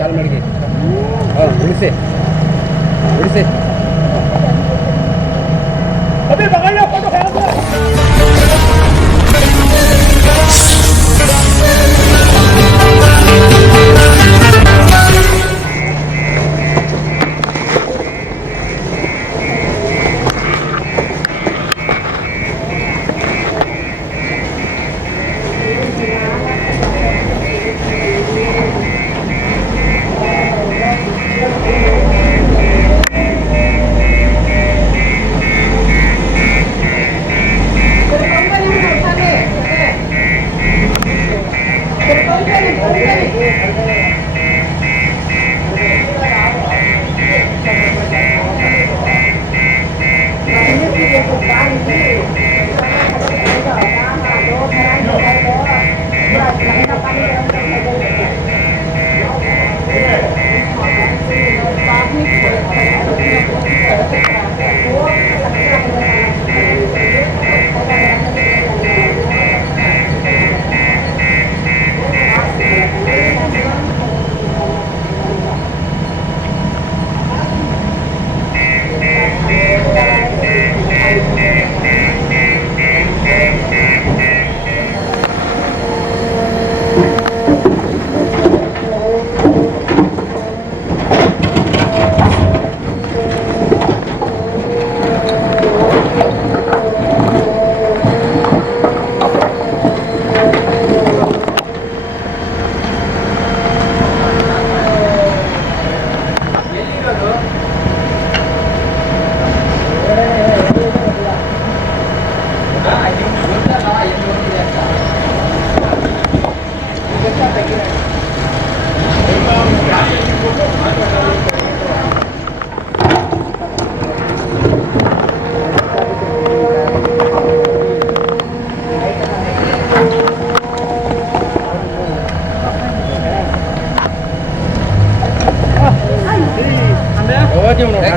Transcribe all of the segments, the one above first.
ಕಾಲ್ ಮಾಡಿ ಹಾಂ ಉಳಿಸಿ. ಉಳಿಸಿ.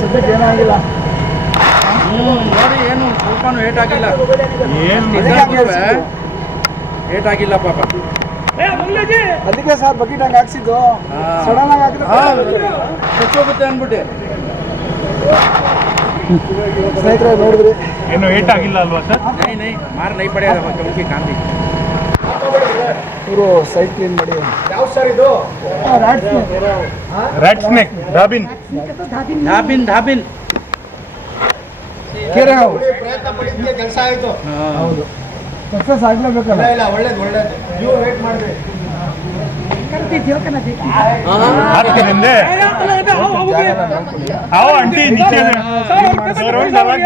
ಸದ್ಯಕ್ಕೆ ಏನಾಗಿಲ್ಲ. ಹ್ಮ್ ನೋಡಿ ಏನು ಸ್ವಲ್ಪನೂ ಏಟ್ ಆಗಿಲ್ಲ ಏನ್ ಏಟ್ ಆಗಿಲ್ಲ ಪಾಪ. ಅದಕ್ಕೆ ಸರ್ ಬಕೆಟ್ ಹಂಗೆ ಹಾಕ್ಸಿದ್ದು. ಸಡನ್ ಆಗಿ ಹಾಕಿದ್ರೆ ಹೋಗುತ್ತೆ ಅಂದ್ಬಿಟ್ಟು ಸ್ನೇಹಿತರೆ ನೋಡಿದ್ರಿ. ಏನು ಏಟ್ ಆಗಿಲ್ಲ ಅಲ್ವಾ ಸರ್ ನೈ ನೈ ಮಾರ್ ನೈ ಪಡೆಯಲ್ಲ ಚೌಕಿ ಕಾಂತಿ ಇವರು ಸೈಟ್ ಕ್ಲೀನ್ ಮಾಡಿ ಯಾವ ಸರ್ ಇದು ರ್ಯಾಟ್ ಸ್ನೇಕ್ ರಾಬಿನ್ ಧಾಬಿನ್ ಧಾಬಿನ್ ಕೆರೆ ಹಾವು ಪ್ರಯತ್ನ ಪಟ್ಟಿದ್ದಕ್ಕೆ ಕೆಲಸ ಆಯಿತು ಹೌದು ಸಕ್ಸಸ್ ಆಗ್ಲೇಬೇಕಲ್ಲ ಇಲ್ಲ ಒಳ್ಳೇದು ಒಳ್ಳೇದು ನೀವು ವೇಟ್ ಮಾಡಿದ್ರಿ आपके धंधे आओ आंटी नीचे रोज अलग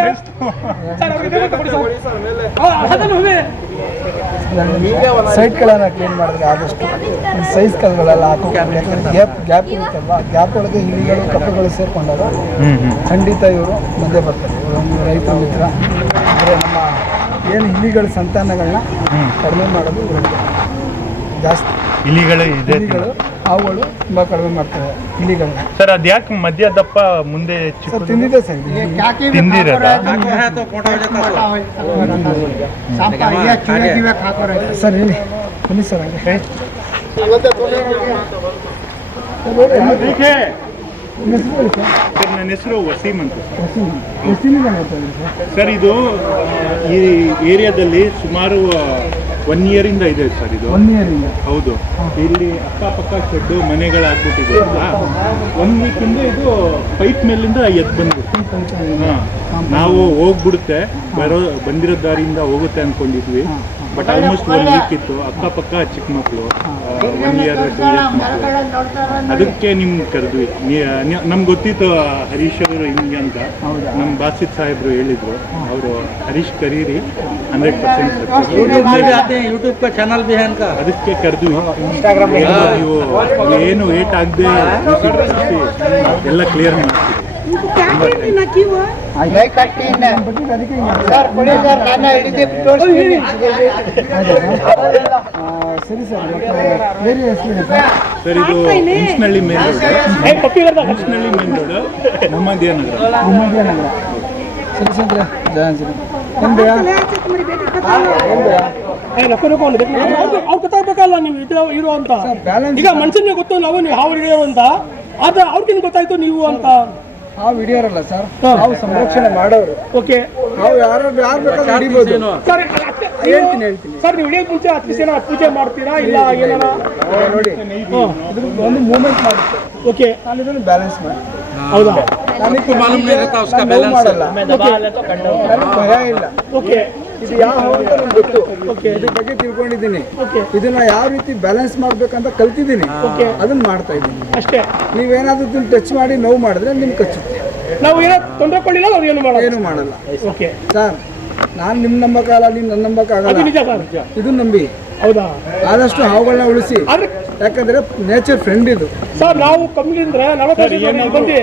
ಸೈಟ್ಗಳನ್ನ ಕ್ಲೀನ್ ಮಾಡಿದ್ರೆ ಆದಷ್ಟು ಸೈಜ್ ಕಲ್ಗಳೆಲ್ಲ ಹಾಕೋಕೆ ಯಾಕಂದ್ರೆ ಗ್ಯಾಪ್ ಗ್ಯಾಪ್ ಇರುತ್ತಲ್ವ? ಗ್ಯಾಪ್ ಒಳಗೆ ಹಿಲಿಗಳು ಕಪ್ಪುಗಳು ಸೇರ್ಕೊಂಡಾಗ ಖಂಡಿತ ಇವರು ಮುಂದೆ ಬರ್ತಾರೆ. ಒಂದು ರೈತ ಮಿತ್ರ. ಅಂದರೆ ನಮ್ಮ ಏನು ಹಿಲಿಗಳ ಸಂತಾನಗಳನ್ನ ಕಡಿಮೆ ಮಾಡೋದು ಜಾಸ್ತಿ. ಇಲಿಗಳು ಹಾವುಗಳು ತುಂಬ ಕಡಿಮೆ ಮಾಡ್ತವೆ ಇಲ್ಲಿಗಳು ಸರ್ ಅದ್ಯಾಕೆ ಮಧ್ಯದಪ್ಪ ಮುಂದೆ ಸರ್ ಚಿಕ್ಕ ತಿಂದಿದೆ ಸರ್ ತಿಂದಿರದ? ಸರ್ ಹೇಳಿ. ಬನ್ನಿ ಸರ್ ಹಂಗೆ. ನಿಮ್ಮ ಹೆಸರು ಹೇಳಿ ಸರ್. ಸರ್ ನನ್ನ ಹೆಸರು ವಸೀಮ್ ಅಂತ ವಸೀಂ. ಸರ್? ಇದು ಈ ಏರಿಯಾದಲ್ಲಿ ಸುಮಾರು ಒನ್ ಇಂದ ಇದೆ ಸರ್ ಇದು? ಒನ್ ಇಂದ. ಹೌದು. ಇಲ್ಲಿ ಅಕ್ಕಪಕ್ಕ ಶೆಡ್ಡು ಮನೆಗಳಾಗ್ಬಿಟ್ಟಿದೆ ಒನ್ ಒನ್ ಇಂದ ಇದು ಪೈಪ್ ಮೇಲಿಂದ ಎದ್ದು ಬಂದ್ಬಿಟ್ಟು ಹಾ. ನಾವು ಹೋಗ್ಬಿಡುತ್ತೆ ಬರೋ ಬಂದಿರೋ ದಾರಿಯಿಂದ ಹೋಗುತ್ತೆ ಅನ್ಕೊಂಡಿದ್ವಿ. ಬಟ್ ಆಲ್ಮೋಸ್ಟ್ ಒನ್ ವೀಕ್ ಇತ್ತು ಅಕ್ಕಪಕ್ಕ ಚಿಕ್ಕ ಮಕ್ಕಳು ಒನ್ ಇಯರ್ ಟು ಇಯರ್ಸ್ ಮಕ್ಕಳು ಅದಕ್ಕೆ ನಿಮ್ಗೆ ಕರೆದ್ವಿ ನಮ್ಗೆ ಗೊತ್ತಿತ್ತು ಹರೀಶ್ ಅವರು ಹಿಂಗೆ ಅಂತ. ನಮ್ಮ ಬಾಸಿತ್ ಸಾಹೇಬ್ರು ಹೇಳಿದ್ರು. ಅವರು ಹರೀಶ್ ಕರೀರಿ ಹಂಡ್ರೆಡ್ ಪರ್ಸೆಂಟ್ ಯೂಟ್ಯೂಬ್ ಚಾನಲ್ ಬಿ ಅಂತ. ಅದಕ್ಕೆ ಕರೆದ್ವಿ ಇನ್ಸ್ಟಾಗ್ರಾಮ್ ನೀವು ಏನು ವೇಟ್ ಆಗದೆ ಎಲ್ಲ ಕ್ಲಿಯರ್ ಮಾಡ್ತೀವಿ. ಅದಕ್ಕೆ ಹಿಂಗೆ ಸರ್ ನೀವು ಇರೋ ಅಂತ ಈಗ ಮನುಷ್ಯನಿಗೆ ಗೊತ್ತು ನಾವು ನೀವು ಹಿಡಿಯೋರು ಅಂತ ಆದ್ರೆ ಅವ್ರಿಗಿನ್ ಗೊತ್ತಾಯ್ತು ನೀವು ಅಂತ. ನಾವು ಹಿಡಿಯೋರಲ್ಲ ಸರ್. ನಾವು ಸಂರಕ್ಷಣೆ ಮಾಡೋರು. ಓಕೆ. ನಾವು ಯಾರು ಯಾರು ಬೇಕಾದ್ರೂ ಹಿಡಿಬೋದು. ಸರ್ ಹೇಳ್ತೀನಿ ಹೇಳ್ತೀನಿ. ಸರ್ ನೀವು ಹಿಡಿಯೋದು ಮುಂಚೆ ಹತ್ತು ದಿವಸ ಪೂಜೆ ಮಾಡ್ತೀರಾ? ಇಲ್ಲ ಏನಾರ ನೋಡಿ. ಒಂದು ಮೂಮೆಂಟ್ ಮಾಡಿ ಓಕೆ. ನಾನು ಇದನ್ನು ಬ್ಯಾಲೆನ್ಸ್ ಮಾಡಿ ಹೌದಾ? ನನಗೆ ಭಯ ಇಲ್ಲ. ಓಕೆ. ಇದು ಯಾವ ಹಾವು ಅಂತ ನಂಗೆ ಗೊತ್ತು. ಇದ್ರ ಬಗ್ಗೆ ತಿಳ್ಕೊಂಡಿದ್ದೀನಿ. ಓಕೆ ಇದನ್ನ ಯಾವ ರೀತಿ ಬ್ಯಾಲೆನ್ಸ್ ಮಾಡ್ಬೇಕಂತ ಕಲ್ತಿದ್ದೀನಿ. ಓಕೆ ಅದನ್ನ ಮಾಡ್ತಾ ಇದ್ದೀನಿ. ಅಷ್ಟೇ. ನೀವೇನಾದ್ರೂ ಇದನ್ನ ಟಚ್ ಮಾಡಿ ನೋವು ಮಾಡಿದ್ರೆ ನಿಮ್ಗೆ ಕಚ್ಚುತ್ತೆ. ನಾವು ಏನೋ ತೊಂದರೆ ಕೊಡಲಿಲ್ಲ ಏನು ಮಾಡೋದು ಏನು ಮಾಡಲ್ಲ. ಓಕೆ ಸರ್ ನಾನು ನಿಮ್ಮ ನಂಬಕ್ಕಾಗಲ್ಲ ನೀವು ನನ್ನ ನಂಬಕಾಗಲ್ಲ ಇದನ್ನ ನಿಜ ಸರ್ ಇದು ನಂಬಿ. ಹೌದಾ? ಆದಷ್ಟು ಹಾವುಗಳನ್ನ ಉಳಿಸಿ. ಯಾಕಂದ್ರೆ ನೇಚರ್ ಫ್ರೆಂಡ್ ಇದು. ಸರ್ ನಾವು ಕಮ್ಮಿ ಅಂದ್ರೆ ನಲವತ್ತು ವರ್ಷ ಬಂದು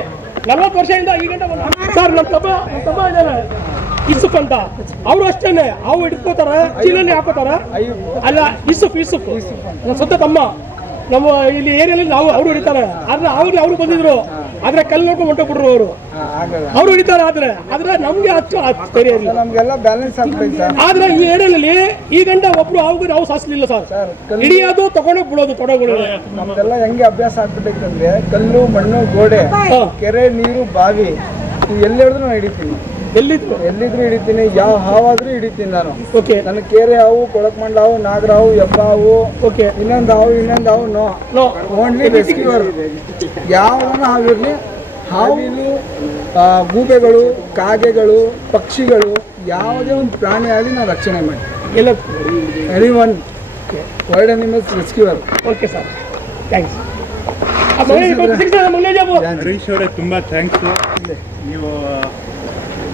ನಲವತ್ತು ವರ್ಷದಿಂದ ಈಗ ಸರ್ ನಮ್ಮ ತಪ್ಪ ನಮ್ಮ ಇದ್ದಾರೆ ಇಸುಫ್ ಅಂತ. ಅವರು ಅಷ್ಟೇನೆ. ಅವು ಹಿಡ್ಕೋತಾರ ಚೀಲಲ್ಲಿ ಹಾಕೋತಾರ. ಅಲ್ಲ ಇಸುಫ್ ಇಸುಫ್ ಸ್ವಂತ ತಮ್ಮ. ನಮ್ಮ ಇಲ್ಲಿ ಏರಿಯಲ್ಲಿ ನಾವು ಅವರು ಹಿಡಿತಾರೆ. ಆದ್ರೆ ಅವ್ರು ಅವರು ಬಂದಿದ್ರು ಆದ್ರೆ ಕಲ್ಲು ನೋಡ್ಕೊಂಡು ಹೊಂಟೋಗ್ಬಿಟ್ರು ಅವರು. ಅವ್ರು ಅವರು ಹಿಡಿತಾರೆ ಆದ್ರೆ. ಆದ್ರೆ ನಮ್ಗೆ ಅಷ್ಟು ಇಲ್ಲ ನಮ್ಗೆಲ್ಲ ಬ್ಯಾಲೆನ್ಸ್ ಸರ್. ಆದ್ರೆ ಈ ಏರಿಯಾದಲ್ಲಿ ಈ ಗಂಡ ಒಬ್ರು ಅವ್ರಿಗೆ ನಾವು ಸಾಸ್ಲಿಲ್ಲ ಸರ್. ಸರ್ ಹಿಡಿಯೋದು ತಗೊಂಡು ಬಿಡೋದು ತೊಡಗಳು ನಮ್ದೆಲ್ಲ ಹೆಂಗೆ ಅಭ್ಯಾಸ ಆಗ್ಬಿಟ್ಟೈತಂದ್ರೆ ಕಲ್ಲು ಮಣ್ಣು ಗೋಡೆ ಕೆರೆ ನೀರು ಬಾವಿ ಎಲ್ಲಿ ಹಿಡಿದ್ರು ನಾವು ಹಿಡಿತೀನಿ. ಎಲ್ಲಿದ್ರು? ಎಲ್ಲಿದ್ರು ಹಿಡಿತೀನಿ ಯಾವ ಹಾವಾದ್ರೂ ಹಿಡಿತೀನಿ ನಾನು. ಓಕೆ ನನ್ನ ಕೆರೆ ಹಾವು ಕೊಳಕ್ಮಂಡ ಹಾವು ನಾಗರ ಹಾವು ಯಪ್ಪ ಹಾವು ಓಕೆ ಇನ್ನೊಂದು ಹಾವು ಇನ್ನೊಂದು ಹಾವು ನೋ. ನೋ. ಓನ್ಲಿ ರೆಸ್ಕ್ಯೂವರ್ ಯಾವನ ಹಾವಿರಲಿ ಹಾವಿಲು ಆ, ಗೂಬೆಗಳು ಕಾಗೆಗಳು ಪಕ್ಷಿಗಳು ಯಾವುದೇ ಒಂದು ಪ್ರಾಣಿ ಆಗಲಿ ನಾನು ರಕ್ಷಣೆ ಮಾಡಿ ಎಲ್ಲ any one world animals rescuer okay sir thanks Harish ಅವರೇ ತುಂಬ ಥ್ಯಾಂಕ್ಸ್ ನೀವು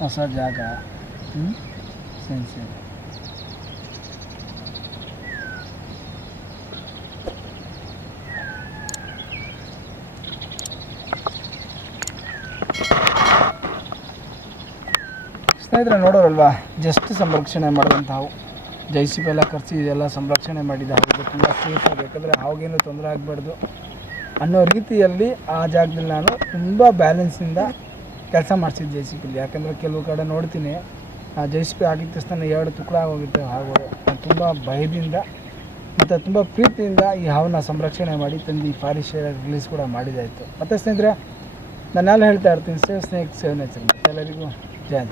ಹೊಸ ಜಾಗ. ಹ್ಞೂ ಸರಿ ಸರಿ. ಸ್ನೇಹಿತರೆ, ನೋಡೋರಲ್ವಾ? ಜಸ್ಟ್ ಸಂರಕ್ಷಣೆ ಮಾಡಿದಂಥವು. ಹಾವು ಜೈ ಸಿ ಎಲ್ಲ ಖರ್ಚು ಇದೆಲ್ಲ ಸಂರಕ್ಷಣೆ ಮಾಡಿದ ಹಾಗೆ ತುಂಬ ಸೇಫ್ ಯಾಕಂದರೆ ಹಾವಿಗೇನು ತೊಂದರೆ ಆಗಬಾರ್ದು ಅನ್ನೋ ರೀತಿಯಲ್ಲಿ ಆ ಜಾಗದಲ್ಲಿ ನಾನು ತುಂಬ ಬ್ಯಾಲೆನ್ಸಿಂದ ಕೆಲಸ ಮಾಡಿಸಿದ್ದು ಜೆ ಸಿ ಪಿಲಿ ಯಾಕಂದರೆ ಕೆಲವು ಕಡೆ ನೋಡ್ತೀನಿ, ಆ ಜೆ ಸಿ ಪಿ ಆಗಿದ್ದ ತಕ್ಷಣ ಎರಡು ತುಕಡ ಆಗೋಗಿತ್ತು ಹಾಗೂ ತುಂಬ ಭಯದಿಂದ, ಮತ್ತು ತುಂಬ ಪ್ರೀತಿಯಿಂದ ಈ ಹಾವನ್ನ ಸಂರಕ್ಷಣೆ ಮಾಡಿ ತಂದು ಈ ಫಾರೆಸ್ಟ್ ರಿಲೀಸ್ ಕೂಡ ಮಾಡಿದಾಯಿತು. ಮತ್ತು ಸ್ನೇಹಿತರೆ, ನಾನು ಹೇಳ್ತಾ ಇರ್ತೀನಿ ಸೇವ್ ಸ್ನೇಹಿತ್ ಸೇವ್ ನೇಚರ್ ಎಲ್ಲರಿಗೂ ಜಯ